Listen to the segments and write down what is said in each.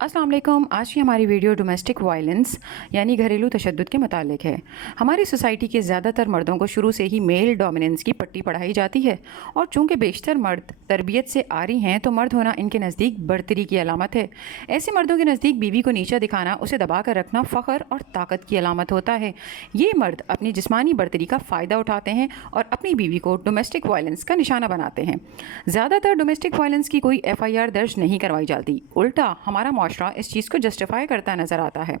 अस्सलाम वालेकुम। आज की हमारी वीडियो डोमेस्टिक वायलेंस यानी घरेलू तशद्दुद के मुतालिक है। हमारी सोसाइटी के ज़्यादातर मर्दों को शुरू से ही मेल डोमिनेंस की पट्टी पढ़ाई जाती है और चूंकि बेशतर मर्द तरबियत से आरी हैं तो मर्द होना इनके नज़दीक बर्तरी की अलामत है। ऐसे मर्दों के नज़दीक बीवी को नीचा दिखाना, उसे दबा कर रखना फ़ख्र और ताकत की अलामत होता है। ये मर्द अपनी जिस्मानी बर्तरी का फ़ायदा उठाते हैं और अपनी बीवी को डोमेस्टिक वायलेंस का निशाना बनाते हैं। ज़्यादातर डोमेस्टिक वायलेंस की कोई FIR दर्ज नहीं करवाई जाती, उल्टा हमारा मुआशरा इस चीज़ को जस्टिफाई करता नज़र आता है।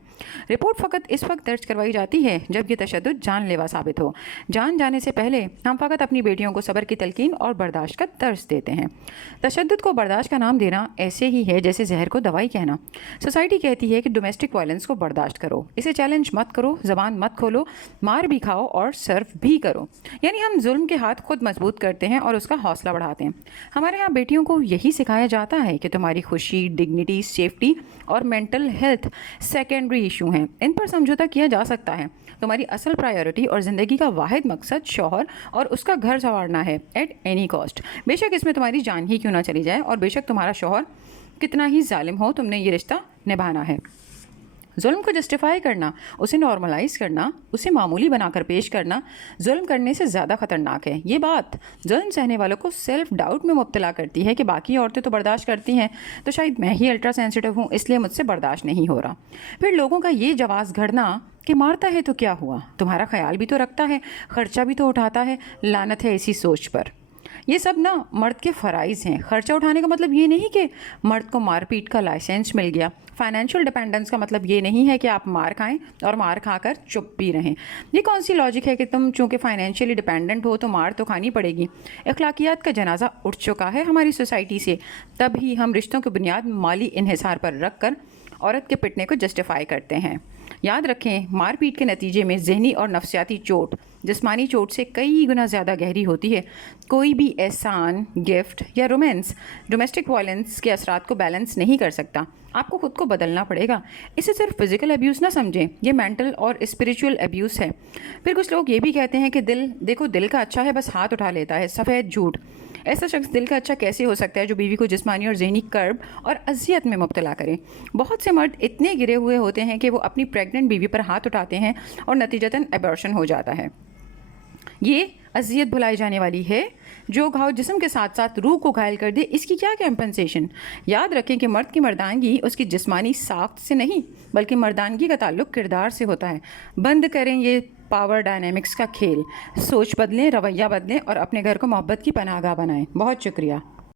रिपोर्ट फ़कत इस वक्त दर्ज करवाई जाती है जब ये तशद्दुद जानलेवा साबित हो। जान जाने से पहले हम फ़कत अपनी बेटियों को सब्र की तलकीन और बर्दाश्त का दर्स देते हैं। तशद्दुद को बर्दाश्त का नाम देना ऐसे ही है जैसे जहर को दवाई कहना। सोसाइटी कहती है कि डोमेस्टिक वायलेंस को बर्दाश्त करो, इसे चैलेंज मत करो, ज़बान मत खोलो, मार भी खाओ और सर्व भी करो। यानी हम जुल्म के हाथ खुद मजबूत करते हैं और उसका हौसला बढ़ाते हैं। हमारे यहाँ बेटियों को यही सिखाया जाता है कि तुम्हारी खुशी, डिग्निटी, सेफ्टी और मेंटल हेल्थ सेकेंडरी इशू हैं, इन पर समझौता किया जा सकता है। तुम्हारी असल प्रायोरिटी और ज़िंदगी का वाहिद मकसद शौहर और उसका घर संवारना है एट एनी कॉस्ट। बेशक इसमें तुम्हारी जान ही क्यों ना चली जाए और बेशक तुम्हारा शौहर कितना ही जालिम हो, तुमने ये रिश्ता निभाना है। जुल्म को जस्टिफाई करना, उसे नॉर्मलाइज करना, उसे मामूली बनाकर पेश करना जुल्म करने से ज़्यादा ख़तरनाक है। ये बात जुल्म सहने वालों को सेल्फ डाउट में मुब्तला करती है कि बाकी औरतें तो बर्दाश्त करती हैं, तो शायद मैं ही अल्ट्रा सेंसिटिव हूँ इसलिए मुझसे बर्दाश्त नहीं हो रहा। फिर लोगों का ये जवाज़ घड़ना कि मारता है तो क्या हुआ, तुम्हारा ख्याल भी तो रखता है, ख़र्चा भी तो उठाता है। लानत है इसी सोच पर। ये सब ना मर्द के फ़राइज़ हैं। ख़र्चा उठाने का मतलब ये नहीं कि मर्द को मारपीट का लाइसेंस मिल गया। फाइनेंशियल डिपेंडेंस का मतलब ये नहीं है कि आप मार खाएं और मार खाकर चुप भी रहें। ये कौन सी लॉजिक है कि तुम चूँकि फाइनेंशियली डिपेंडेंट हो तो मार तो खानी पड़ेगी। अखलाकियात का जनाजा उठ चुका है हमारी सोसाइटी से, तभी हम रिश्तों की बुनियाद माली इन्हिसार पर रख कर औरत के पिटने को जस्टिफाई करते हैं। याद रखें, मारपीट के नतीजे में ज़हनी और नफसियाती चोट जिस्मानी चोट से कई गुना ज़्यादा गहरी होती है। कोई भी एहसान, गिफ्ट या रोमांस डोमेस्टिक वायलेंस के असरात को बैलेंस नहीं कर सकता। आपको खुद को बदलना पड़ेगा। इसे सिर्फ फिजिकल अब्यूज़ ना समझें, ये मेंटल और स्पिरिचुअल अब्यूज़ है। फिर कुछ लोग ये भी कहते हैं कि दिल का अच्छा है, बस हाथ उठा लेता है। सफ़ेद झूठ। ऐसा शख्स दिल का अच्छा कैसे हो सकता है जो बीवी को जिस्मानी और ज़हनी कर्ब और अजियत में मुब्तला करे। बहुत से मर्द इतने गिरे हुए होते हैं कि वो अपनी प्रेग्नेंट बीवी पर हाथ उठाते हैं और नतीजतन एबॉर्शन हो जाता है। ये अजियत भुलाई जाने वाली है। जो घाव जिस्म के साथ साथ रूह को घायल कर दे, इसकी क्या कंपनसेशन। याद रखें कि मर्द की मर्दानगी उसकी जिस्मानी साख्त से नहीं बल्कि मर्दानगी का ताल्लुक किरदार से होता है। बंद करें ये पावर डायनेमिक्स का खेल। सोच बदलें, रवैया बदलें और अपने घर को मोहब्बत की पनाहगाह बनाएं। बहुत शुक्रिया।